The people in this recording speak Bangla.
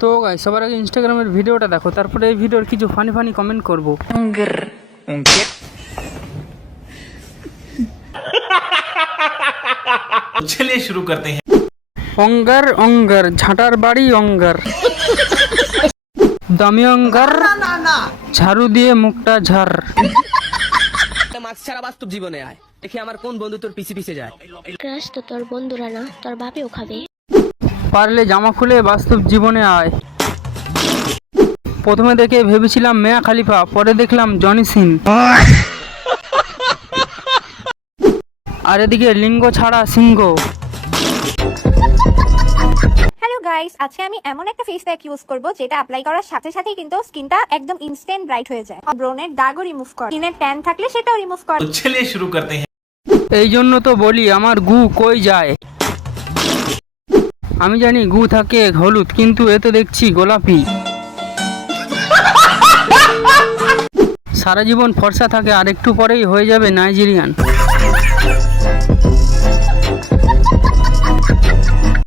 তো গাইস সবার আগে ইনস্টাগ্রামের ভিডিওটা দেখো, তারপরে এই ভিডিওর কিছু ফানি ফানি কমেন্ট করবো। चलिए शुरू करते हैं। অঙ্গার অঙ্গার ঝাঁটার বাড়ি অঙ্গার, দামি অঙ্গার ঝাড়ু দিয়ে মুখটা ঝাড়। মাছ ছাড়া বাস্তব জীবনে আয়, দেখি আমার কোন বন্ধু তোর পিছে পিছে যায়। ক্রাশ তো তোর বন্ধুরা না, তোর বাপেও খাবে। পারলে জামা খুলে বাস্তব জীবনে আয়। প্রথমে দেখে ভেবেছিলাম মিয়া খালিফা, পরে দেখলাম জনি সিন। আর এদিকে লিঙ্গ ছাড়া সিংহ। হ্যালো গাইস, আজকে আমি এমন একটা ফেস প্যাক ইউজ করব যেটা অ্যাপ্লাই করার সাথে সাথেই কিন্তু স্কিনটা একদম ইনস্ট্যান্ট ব্রাইট হয়ে যায়। ব্রনের দাগও রিমুভ করে, স্কিনের ট্যান থাকলে সেটাও রিমুভ করে। तो चलिए शुरू करते हैं। এই জন্য তো বলি আমার গু কই যায়। আমি জানি গু থাকে হলুদ, কিন্তু এ তো দেখছি গোলাপি। সারা জীবন ফর্সা থাকে আর একটু পরেই হয়ে যাবে নাইজেরিয়ান।